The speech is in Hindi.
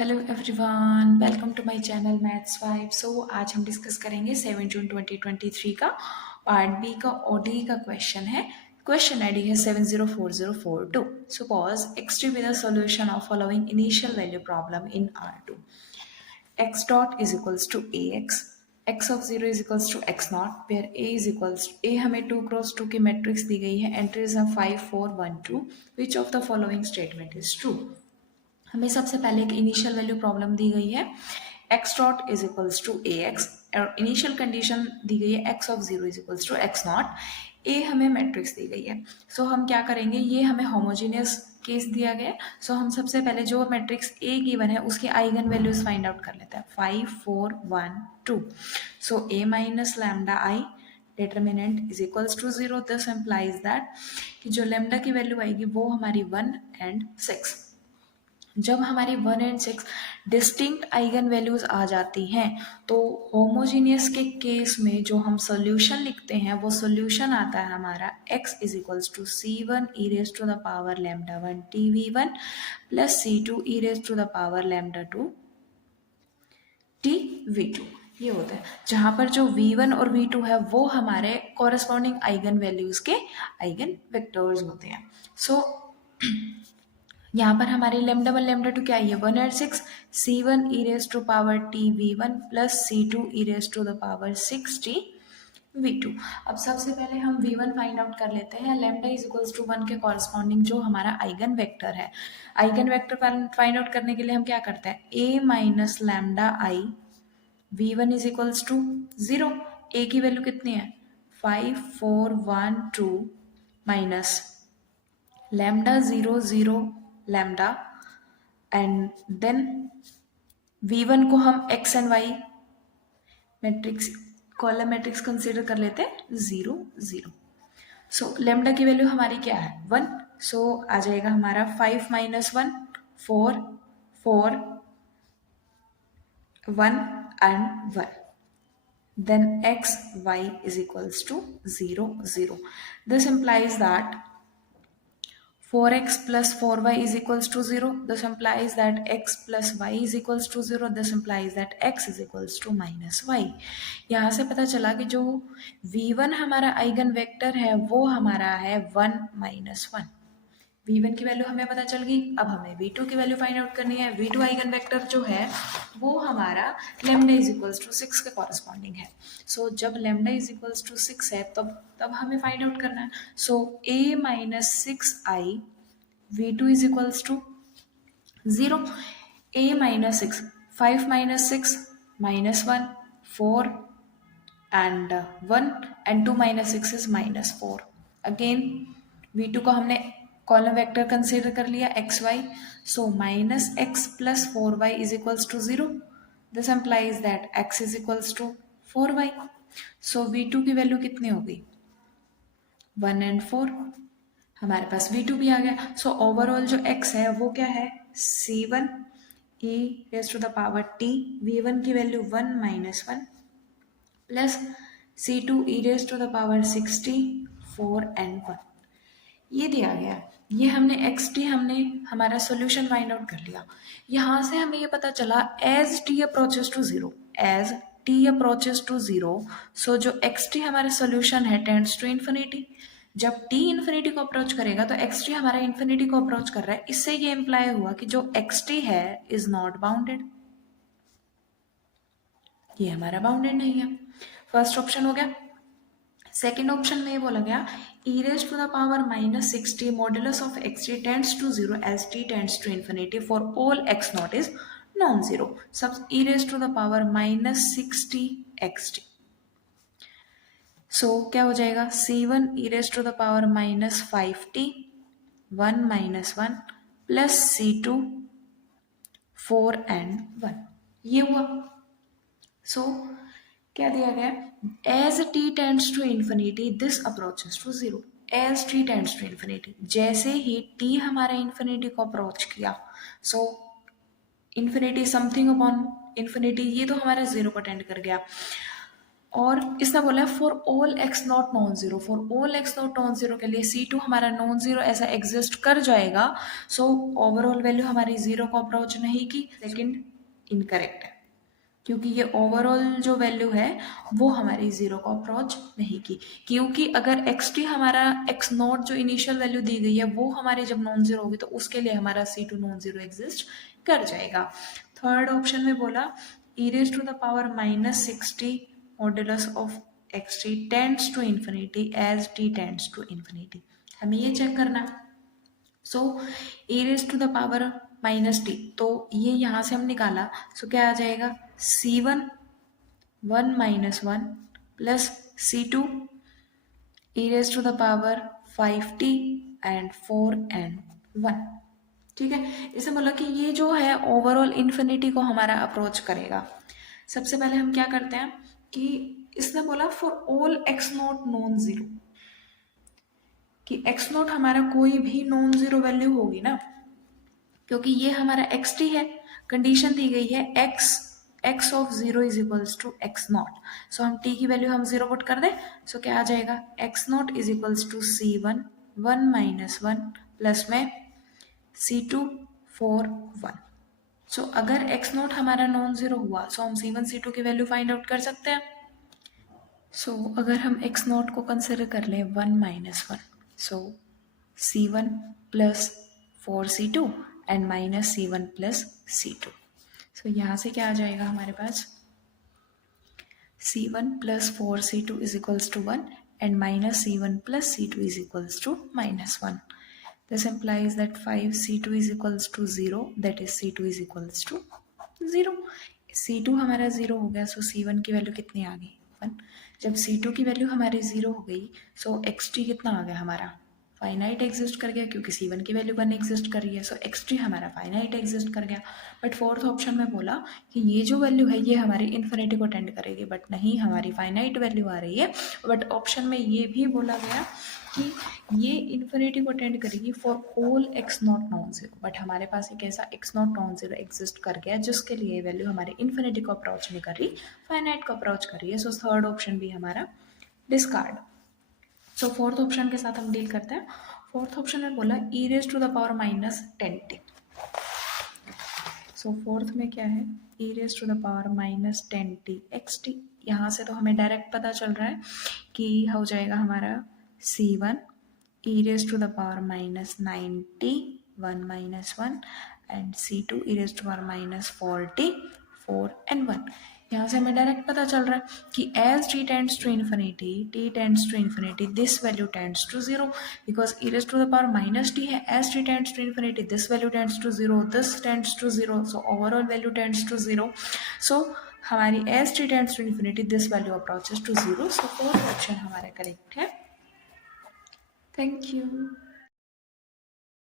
Hello everyone, welcome to my channel maths vibe. So आज हम डिस्कस करेंगे 7 जून 2023 का पार्ट बी का ओडी का क्वेश्चन है। क्वेश्चन आईडी है 704042। Suppose x t be the solution of following initial value problem in R2. x dot is equals to ax, x of 0 is equals to x naught, where a is equals to a हमें 2 क्रॉस 2 की मैट्रिक्स दी गई है, एंट्रीज हैं 5 4 1 2। Which of the following statement is true. हमें सबसे पहले एक इनिशियल वैल्यू प्रॉब्लम दी गई है, x dot is equals to A x, और इनिशियल कंडीशन दी गई है x of zero is equals to x naught. A हमें मैट्रिक्स दी गई है। सो हम क्या करेंगे, ये हमें होमोजीनियस केस दिया गया है। सो हम सबसे पहले जो मैट्रिक्स ए गिवन है उसकी आइगन वैल्यूज फाइंड आउट कर लेते हैं, 5 4 1 2। So A minus lambda I determinant is equals to 0। This implies that कि जो लैम्डा की वैल्यू आएगी वो हमारी 1 एंड 6। जब हमारी 1 एंड 6 डिस्टिंक्ट आइगन वैल्यूज आ जाती हैं तो होमोजीनियस के केस में जो हम सॉल्यूशन लिखते हैं वो सॉल्यूशन आता है हमारा x is equals to c1 e raise to the power lambda 1 tv1 plus c2 e raise to the power lambda 2 tv2। ये होता है जहां पर जो v1 और v2 है वो हमारे कॉरेस्पॉन्डिंग आइगन वैल्यूज के आइगन वेक्टर्स होते हैं। सो यहाँ पर हमारी लैम्डा 1 लैम्डा 2 क्या है, 1 and 6, c1 e raise to power tv1 plus c2 e raise to the power 6 tv2। अब सबसे पहले हम v1 फाइंड आउट कर लेते हैं। लैम्डा इज इक्वल्स टू 1 के कॉरस्पॉन्डिंग जो हमारा आइगन वेक्टर है, आइगन वेक्टर फाइंड आउट करने के लिए हम क्या करते हैं, a minus lambda I v1 is equals to 0। a की वैल्यू कितनी है, 5 4 1 2 minus lambda 0 0 lambda, and then v1 को हम x and y matrix column matrix consider कर लेते हैं 0 0। सो लैम्डा की वैल्यू हमारी क्या है 1। सो आ जाएगा हमारा 5 minus 1 4 4 1 and 1। then x y is equals to 0 0। this implies that 4x plus 4y is equals to 0. This implies that x plus y is equals to 0. This implies that x is equals to minus y। यहाँ से पता चला कि जो v1 हमारा आइगन वेक्टर है वो हमारा है 1 माइनस 1। v1 की वैल्यू हमें पता चल गई। अब हमें v2 की वैल्यू फाइंड आउट करनी है। v2 आइगन वेक्टर जो है वो हमारा लैम्डा इज इक्वल्स टू 6 के कॉरस्पॉन्डिंग है। सो जब लैम्डा इज इक्वल्स टू 6 है तब हमें फाइंड आउट करना है। So a minus 6i v2 is equals to 0। a minus 6, 5 minus 6 minus 1 4 and 1 and 2 minus 6 is minus 4। Again v2 को हमने कॉलम वेक्टर कंसीडर कर लिया x y. So minus x plus 4y is equals to 0। This implies that x is equals to 4y। So v2 की वैल्यू कितनी होगी 1 एंड 4। हमारे पास v2 भी आ गया। सो ओवरऑल जो x है वो क्या है c1 e raise to the power t, v1 की value 1 minus 1 plus c2 e raise to the power 6t 4 and 1। ये दिया गया, ये हमने xt हमने हमारा सॉल्यूशन फाइंड आउट कर लिया। यहाँ से हमें ये पता चला as t approaches to 0, as t approaches to 0, so जो xt हमारा सॉल्यूशन है टेंड्स टू इन्फिनिटी। जब t इन्फिनिटी को अप्रोच करेगा तो xt हमारा इन्फिनिटी को अप्रोच कर रहा है। इससे ये इम्प्लाई हुआ कि जो xt है इज नॉट बाउंडेड, ये हमारा बाउंडेड नहीं है। फर्स्ट ऑप्शन हो गया। सेकेंड ऑप्शन में ये बोला गया e raise to the power minus 60 modulus of xt tends to 0 as t tends to infinity for all x not is non zero. सब e raise to the power minus 60 xt। So क्या हो जाएगा c1 e raise to the power minus 5t 1 minus 1 plus c2 4 and 1। ये हुआ। सो क्या दिया गया, as t tends to infinity this approaches to 0। As t tends to infinity, जैसे ही t हमारे इन्फिनिटी को अप्रोच किया, so infinity something upon infinity, ये तो हमारा 0 को टेंड कर गया। और इसने बोला for all x not non zero, for all x not non zero के लिए C2 हमारा नॉन जीरो ऐसा एग्जिस्ट कर जाएगा। सो ओवरऑल वैल्यू हमारी जीरो को अप्रोच नहीं की, सेकंड इनकरेक्ट है, क्योंकि ये ओवरऑल जो वैल्यू है वो हमारी जीरो को अप्रोच नहीं की, क्योंकि अगर xt हमारा x नॉट जो इनिशियल वैल्यू दी गई है वो हमारी जब नॉन जीरो होगी तो उसके लिए हमारा C2 नॉन जीरो एग्जिस्ट कर जाएगा। थर्ड ऑप्शन में बोला e raised to the power minus 60 modulus of xt tends to infinity as t tends to infinity। हमें ये चेक करना। So A raise to the power minus t, तो ये यहाँ से हम निकाला, सो क्या आ जाएगा C1 1 minus 1 plus C2 e raise to the power 5t and 4 and 1। ठीक है, इसे मतलब कि ये जो है ओवरऑल इन्फिनिटी को हमारा अप्रोच करेगा। सबसे पहले हम क्या करते हैं कि इसने बोला for all x not non zero, कि एक्स नॉट हमारा कोई भी नॉन जीरो वैल्यू होगी ना, क्योंकि ये हमारा एक्स टी है, कंडीशन दी गई है x of zero is equals to x naught. So हम टी की वैल्यू हम जीरो पुट कर दें, सो क्या आ जाएगा x not is equals to C1 1 minus 1 plus में C2 4 1। सो अगर एक्स नॉट हमारा नॉन जीरो हुआ सो हम C1 C2 की वैल्यू फाइंड आउट कर सकते हैं। सो अगर हम एक्स नॉट को कंसिडर कर लें 1 minus 1, so C1 plus 4C2 and minus C1 plus C2। So यहाँ से क्या आ जाएगा हमारे पास C1 plus 4C2 is equals to 1 and minus C1 plus C2 is equals to minus 1। This implies that 5C2 is equals to 0, that is C2 is equals to 0। C2 हमारा 0 हो गया, सो C1 की वैल्यू कितनी आ गई 1। जब C2 की वैल्यू हमारी 0 हो गई सो xt कितना आ गया हमारा फाइनाइट एग्जिस्ट कर गया, क्योंकि C1 की वैल्यू 1 एग्जिस्ट कर रही है, सो xt हमारा फाइनाइट एग्जिस्ट कर गया। बट फोर्थ ऑप्शन में बोला कि ये जो वैल्यू है ये हमारी इन्फिनिटी को टेंड करेगी, बट नहीं हमारी फाइनाइट वैल्यू आ रही है। बट ऑप्शन में ये भी बोला गया कि ये इन्फिनिटी को टेंड करेगी for all x not non zero, but हमारे पास एक ऐसा x not non zero exist कर गया जिसके लिए वैल्यू हमारे इन्फिनिटी को अप्रोच नहीं कर रही, फाइनाइट को अप्रोच कर रही है। सो थर्ड ऑप्शन भी हमारा डिस्कार्ड। सो फोर्थ ऑप्शन के साथ हम डील करते हैं। फोर्थ ऑप्शन में बोला e raise to the power minus 10t। So fourth में क्या है e raise to the power minus 10t xt। यहाँ से तो हमें डायरेक्ट पता चल रहा है कि हो जाएगा हमारा C1 e raised to the power minus 9t 1 minus 1 and C2 e raised to the power minus 4t 4 and 1। यहाँ से हमें डायरेक्ट पता चल रहा है कि as t tends to infinity t tends to infinity this value tends to 0, because e raised to the power minus t है, as t tends to infinity this value tends to 0, this tends to 0, so overall value tends to 0। so हमारी as t tends to infinity this value approaches to 0। so fourth option हमारा करेक्ट है। Thank you।